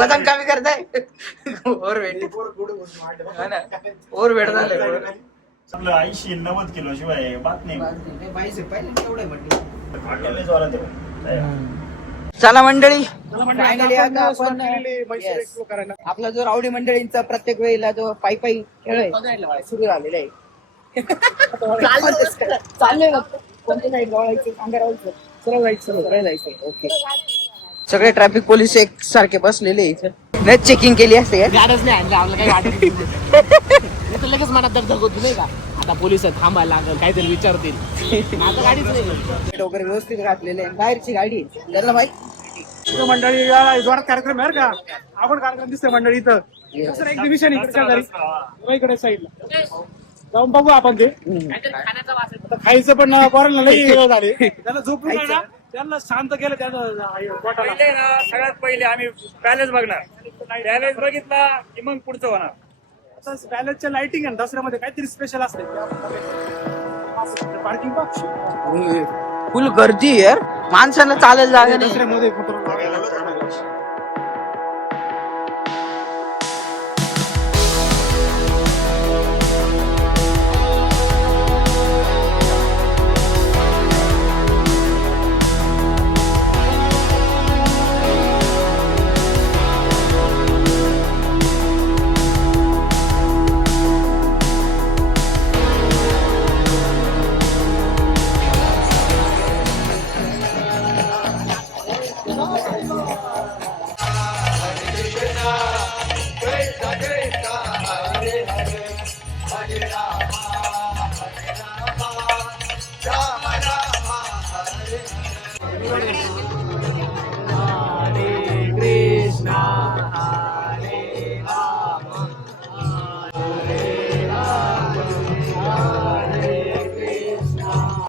वजन कमी करताय ओव्हरवेट ओव्हरवेट झालं आपलं 80-90 किलो शिवाय बात नाही. फाटलेले जोरात आहे. चला मंडळी फायनली आता आपण yes. आपला जो रावडी मंडळींचा प्रत्येक वेळेला जो पायी पायी खेळ आहे सुरू झालेला आहे. चाललंय कोणत्या साईड वळायचं अंगारायचं सरळ जायचं सरळ जायचं ओके. सगळे ट्रॅफिक पोलीस एक सारखे बसलेले नाही चेकिंग केली असते गाडच नाही आणलं आपलं काही वाटत लगेच मनात दगदग होती नाही का आता पोलिस थांबायला लागल काहीतरी विचारतील आता गाडीच नाही वगैरे व्यवस्थित घातलेले बाहेरची गाडी त्याला माहिती मंडळी जोरात कार्यक्रम आहे का आपण कार्यक्रम दिसतोय मंडळी इथं एक्झिबिशन इकडे साईडला जाऊन बघू आपण ते खायचं पण पोरांना लई झाले त्यांना झोपून त्यांना शांत केलं त्यानं सगळ्यात पहिले आम्ही पॅलेस बघणार. पॅलेस बघितला की मग पुढचं होणार. आता पॅलेसच्या लाइटिंग आहे दसऱ्यामध्ये काहीतरी स्पेशल असते पार्किंग फुल गर्दी यार माणसांना चालायला जागा नाही. दसऱ्यामध्ये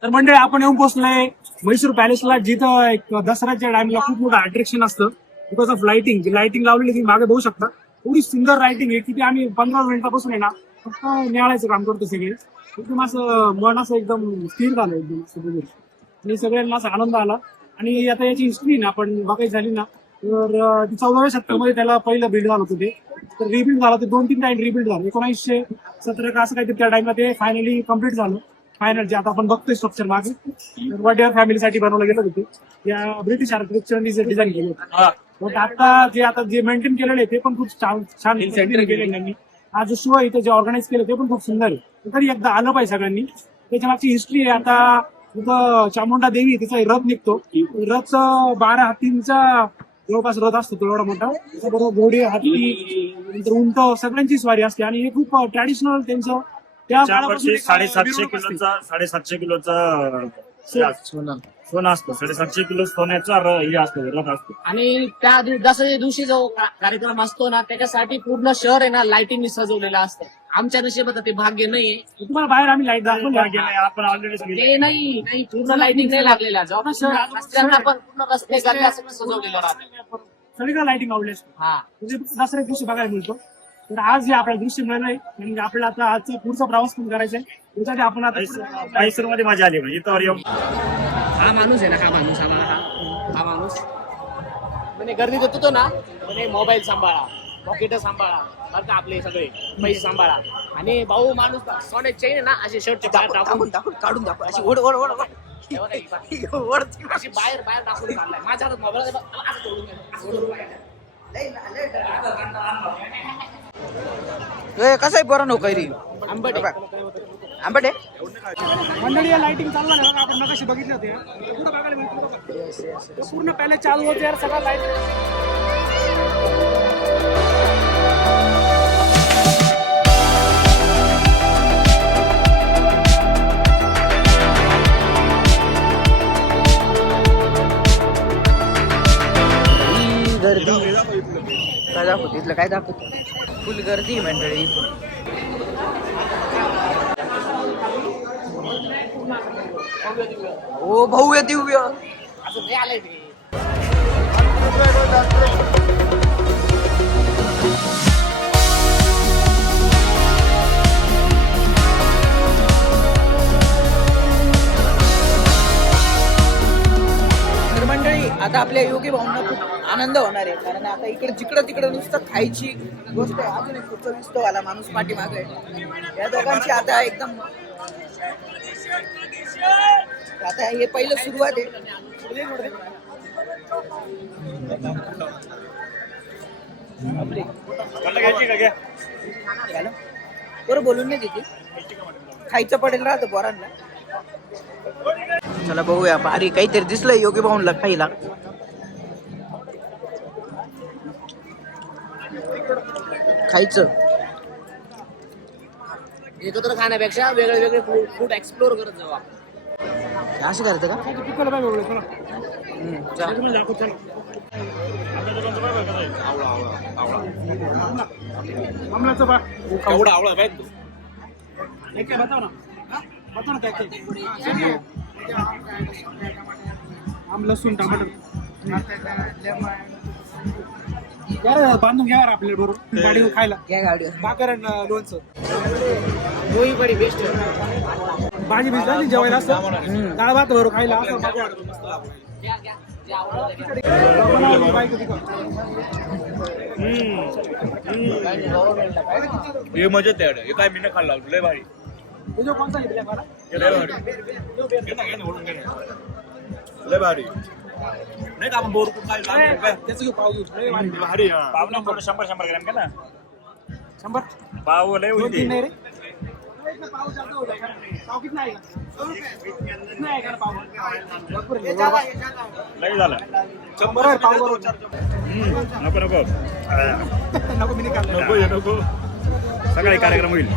तर मंडळी आपण येऊन पोहोचलोय म्हैसूर पॅलेसला जिथं एक दसऱ्याच्या टाइमला खूप मोठं अट्रॅक्शन असतं बिकॉज ऑफ लाइटिंग. जी लाइटिंग लावलेली तुम्ही मागे बघू शकता एवढी सुंदर लाइटिंग आहे की ती आम्ही 15 मिनिटापासून आहे ना फक्त निहाळायचं काम करतो सगळे. एकदम असं मन असं एकदम स्थिर झालं एकदम असं आणि सगळ्यांना असा आनंद आला. आणि आता याची हिस्ट्री ना आपण बघायची झाली ना तर 14व्या शतकामध्ये त्याला पहिलं बिल्ड झालं होतं ते तर रिबिल्ड झालं ते 2-3 टाइम रिबिल्ड झालं 1917 का असं काहीतरी त्या टाइमला ते फायनली कम्प्लीट झालं. फायनल जे आता आपण बघतोय स्ट्रक्चर मागे वडेर फॅमिलीसाठी बनवलं गेलं होतं या ब्रिटिश आर्किटेक्चरनी जे डिझाईन केलं होतं. बट आता जे मेंटेन केलेलं आहे ते पण खूप छान केलेलं त्यांनी. आज जो शो आहे इथे जे ऑर्गनाईज केलं ते पण खूप सुंदर आहे. तरी एकदा आलं पाहिजे सगळ्यांनी. त्याच्या मागची हिस्ट्री आहे. आता तिथं चामुंडा देवी तिचा रथ निघतो. रथ 12 हातींचा जवळपास रथ असतो तो एवढा मोठा. बरोबर घोडे हाती नंतर उंट सगळ्यांची स्वारी असते आणि हे खूप ट्रॅडिशनल त्यांचं त्या 750 किलोचा सोनं असतं. 750 किलो सोन्याचा हे असतो रथ असतो. आणि त्या दसऱ्या दिवशी जो कार्यक्रम असतो ना त्याच्यासाठी पूर्ण शहर आहे ना लाइटिंगनी सजवलेलं असतं. आमच्या नशिबात ते भाग्य नाहीये. तुम्हाला बाहेर आम्ही लाईट दाखवून आपण ऑलरेडी ते नाही पूर्ण लाइटिंग नाही लागलेल्या रस्त्यांना पण पूर्ण रस्ते सजवलेलं राहतं. सगळीकडे लाईटिंग आवडली असते. हा म्हणजे दसऱ्या दिवशी बघायला मिळतो. तर आज जे आपल्याला दृश्य मिळालंय म्हणजे आपल्याला आता आजचा पुढचा प्रवास पण करायचा आहे. त्याच्यासाठी आपण आता म्हैसूर मध्ये मजा आली म्हणजे इथं येऊन हा माणूस आहे ना हा माणूस म्हणजे गर्दी होतो ना म्हणजे मोबाईल सांभाळा पॉकेट सांभाळा बरं का आपले सगळे पैसे सांभाळा. आणि भाऊ माणूस सोने चेन आहे ना असे शर्टचे बाहेर काढून दाखव अशी ओढ ओढ ओढ ओढ अशी बाहेर दाखवून चाललाय. माझ्या हातात मोबाईल कसं आहे बरं नो कैरी आंबट आंबट आहे. मंडळी या लाइटिंग चालला ना आपण नकाशी बघितले होते पुढे बघायला मिळतो पूर्ण पॅलेस चालू होते यार सगळं लाईट. गर्दी काय दाखवतो इथलं काय दाखवतो फुल गर्दी मंडळी. ओ भव्य दिव्य अजून हे आलंय ते आता आपल्या योगी भाऊंना खूप आनंद होणार आहे, कारण आता जिकडं तिकडं नुसतं खायची गोष्ट आहे. अजून एक पुढचा दिसतो वाला माणूस पाठीमागे आहे. या दोघांची आता एकदम आता हे पहिलं सुरुवात आहे. बरं बोलून नाही तिथे खायचं पडेल राहतं पोरांना. चला बघूया, भारी काहीतरी दिसलंय योगी भाऊनला खायला. खायचं एकत्र खाण्यापेक्षा वेगळे वेगळे फूड एक्सप्लोर करत जावा. असं करतं का? पिकाला काय वेगळं चला. चला. तुम्ही दाखवू चला. आमलाचं बा एवढा आवडा बाय तू एक काय बताव ना. बताव ना काय काय. आम लसूण टमाटर यार बांधून घ्या आपल्या बरोबर गाडीवर खायला. घ्या गाडी. भाकर आणि लोणचं मोही बडी बेस्ट भाजी भिजली जेवायला असं डाळ भात बरोबर खायला असं मजा वाटते. मस्त लागतं. हे मजेत आहे हे काय मी नाही खाल्ला लय भारी. हे जो कोणता घेतला मला लय भारी लय भारी नाही का आपण बोर काय त्याचं घेऊ पाव घेऊ लय भारी. भारी पाव ना थोडं 100 ग्रॅम केला 100 पाव लय दोन होती. तीन नाही रे. पाव जास्त होता. पाव किती आहे का? किती आहे का पाव? भरपूर आहे. लय झालं 100 आहे पाव बरोबर. नको नको नको मी नाही खाल्लं. नको हे नको सकाळी कार्यक्रम होईल.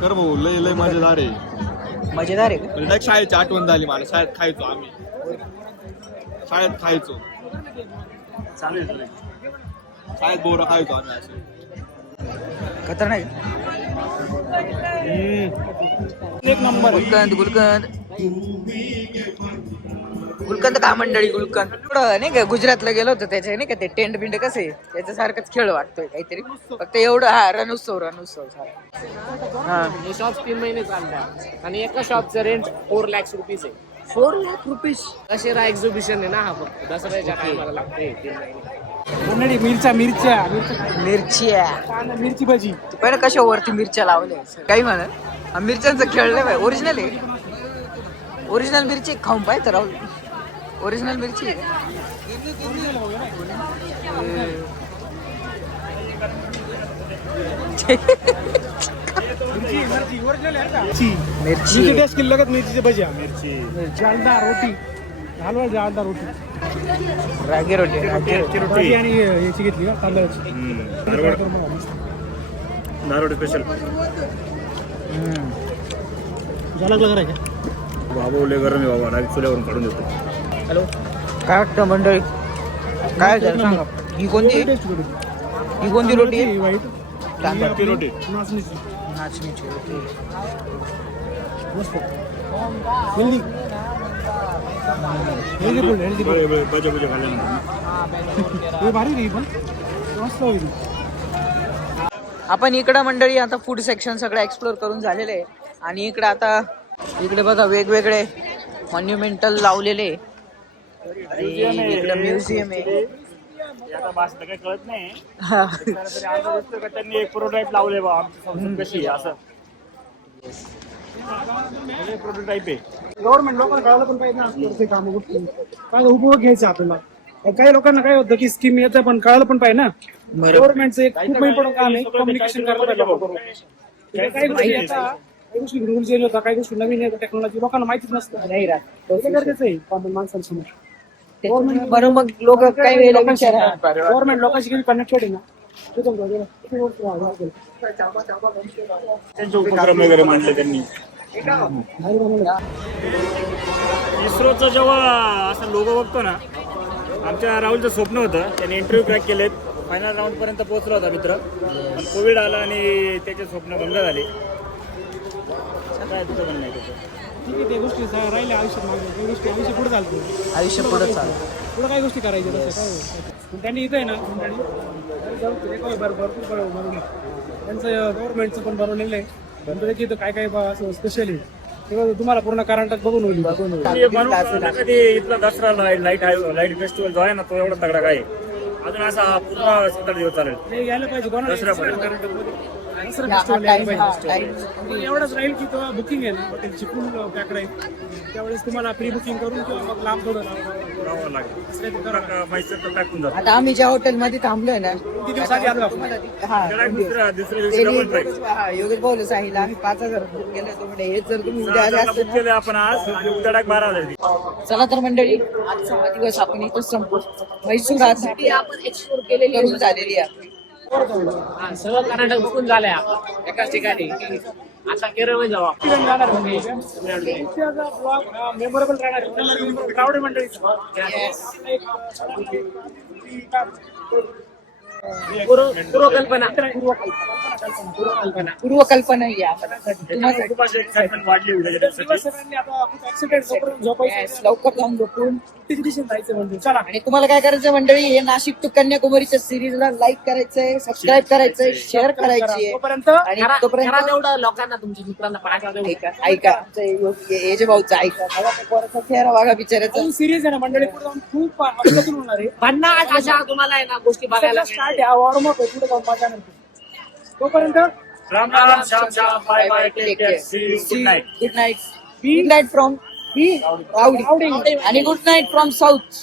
कर भाऊ लय लय मजेदार आहे. मजेदार आहे का? नाही शाळेची आठवण झाली मला. शाळेत खायचो आम्ही. शाळेत खायचो. चालेल शाळेत बोरं खायचो आम्ही असे. खतरनाक. एक नंबर गुलकंद गुलकंद गुलकंद का मंडळी गुलकंद. थोडं नाही का गुजरातला गेलो होतो त्याच्या नाही का ते टेंट बिंट कसे त्याच्यासारखंच खेळ वाटतोय काहीतरी. फक्त एवढं हा रणोत्सव हा. हे शॉप 3 महिने चालतात आणि एका शॉपचं रेंट 4 लाख रुपीज आहे. 4 लाख रुपीज. दसरा एक्झिबिशन आहे ना हा फक्त दसऱ्याच्या टायमाला लागते 3 महिने. मंडळी मिरच्या मिरच्या मिरच्या मिरची भजी पहिलं कशावरती मिरच्या लावल्या काही म्हणा. हा मिरच्यांचं खेळ नाही पाहिजे. ओरिजिनल आहे. ओरिजिनल मिरची खाऊन पाहिजे राहुल. ओरिजिनल मिरची मिरची टेस्ट केली लगत मिरचीची भजी मिरची जालदार रोटी हलवा जालदार रोटी रागी रोटी रोटी आणि याची घेतली का तांदळाची नारोडी स्पेशल झाला करायचं. बाबा लय गरम आहे बाबा. डायरेक्ट चुल्यावरून काढून देतो. हॅलो काय वाटतं मंडळी? काय झालं सांगा. ही कोणती ही कोणती रोटी आहे? वाईट तांदळाची रोटी नाचणीची नाचणीची रोटी. मस्त healthy healthy food healthy food बजे बजे खाल्ल्यानंतर हे भारी नाही पण मस्त होईल. आपण इकडं मंडळी आता फूड सेक्शन सगळं एक्सप्लोर करून झालेलं आहे. आणि इकडे आता इकडे बघा वेगवेगळे मॉन्युमेंटल लावलेले. इकडे म्युझियम आहे. आता भाषा काही कळत नाही तरी असं दिसतं का त्यांनी एक प्रोटोटाईप लावले बा आमची संस्कृती कशी आहे असं प्रोटोटाईप आहे. गव्हर्नमेंट लोकांना कळायला पण पाहिजे ना ते काम गोष्टी काय उपयोग घ्यायचा आपल्याला. काही लोकांना काय होतं की स्कीम येतं पण कळायला पण पाहिजे ना. गव्हर्नमेंटचं एक खूप इम्पॉर्टंट काम आहे कम्युनिकेशन करायला पाहिजे लोकांबरोबर. काही गोष्टी येतात काही गोष्टी रूल चेंज होतात काही गोष्टी नवीन टेक्नॉलॉजी लोकांना माहितीच नसतं. नाही राहत गरजेचं आहे कॉमन माणसांसमोर. बरं मग लोक काही वेळेला विचार गव्हर्नमेंट लोकांशी किती कनेक्टेड आहे ना. त्यांचे उपक्रम वगैरे मांडले त्यांनी. इस्रोचं जेव्हा असं लोगो बघतो ना आमच्या राहुलचं स्वप्न होतं. त्याने इंटरव्ह्यू क्रॅक केलेत. फायनल राऊंड पर्यंत पोहोचला होता मित्र पण कोविड आला आणि त्याचे स्वप्न भंग झाले. काय तुझं म्हणणं आहे त्याचं? ठीक आहे त्या गोष्टी राहिल्या आयुष्यात मागे काही गोष्टी आयुष्य पुढे चालतो आयुष्य पुढे चालू. पुढे काही गोष्टी करायच्या तसं काय त्यांनी इथं आहे ना भरपूर त्यांचं गव्हर्नमेंटचं पण बनवलेलं आहे. पण त्याची इथं काय काय असं स्पेशल आहे तेव्हा तुम्हाला पूर्ण करंटात बघून होईल. ते बनवून कधी इथला दसरा लाईट फेस्टिवल जो आहे ना तो एवढा तगडा काय अजून असा हा पूर्ण 7 दिवस चालेल. नाही यायला पाहिजे कोणाला दसऱ्यापर्यंत. दसरा festival यायला पाहिजे. एवढंच राहील की तेव्हा बुकिंग आहे ना हॉटेलची फुल पॅक राहील. त्यावेळेस तुम्हाला प्री बुकिंग करून किंवा मग लांब थोडं राहावं लागेल. म्हैसूर टाकून जातो. आता आम्ही ज्या हॉटेलमध्ये थांबलोय ना किती दिवस आधी आलो आपण. हा दुसऱ्या दिवशी डबल प्राईस. योगेश भाऊला सांगितलं आम्ही 5,000 बुक केलं तो म्हणजे हेच जर तुम्ही उद्या आले असते बुक केले आपण आज आणि उद्या डाक 12,000. ना. चला तर मंडळी आजचा हा दिवस आपण इथंच संपू. म्हैसूर आजसाठी आपण एक्सप्लोर केलेली करून झालेली आहे. हा, सगळं कर्नाटक बघून झालंय आपण एकाच ठिकाणी. आता केरळ जाऊ आपण. जाणार ब्लॉग मेमोरेबल राहणार. क्राऊड मंडळी पूर्वकल्पना पूर्वकल्पना ही आहे तुम्हाला खूप अशी एक्साइटमेंट वाढली उद्याच्या दिवसाची. सगळ्यांनी आता खूप ऍक्सिडेंट झोपायचं लवकर जाऊन झोपून जायचं म्हणजे चला. आणि तुम्हाला काय करायचं मंडळी हे नाशिक टू कन्याकुमारीच्या सिरीजला लाईक करायचंय, सबस्क्राईब करायचंय, शेअर करायची आहे. तोपर्यंत आणि करा तोपर्यंत तेवढं लोकांना तुमच्या मित्रांना पाठवा तेवढं. ऐका हे जे भाऊचं ऐका बघा ते पोराचा चेहरा बघा बिचाराचा. सिरीज आहे ना मंडळी पुढे जाऊन खूप आपल्यातून होणार आहे. 50 अशा तुम्हाला आहे ना गोष्टी बघायला स्टार्ट आहे वॉर्म अप आहे पुढे जाऊन मजा नंतर. तोपर्यंत Ram Ram Shyam Shyam bye bye take care see you good night. Good night from रावडी आणि गुड नाईट फ्रॉम साऊथ.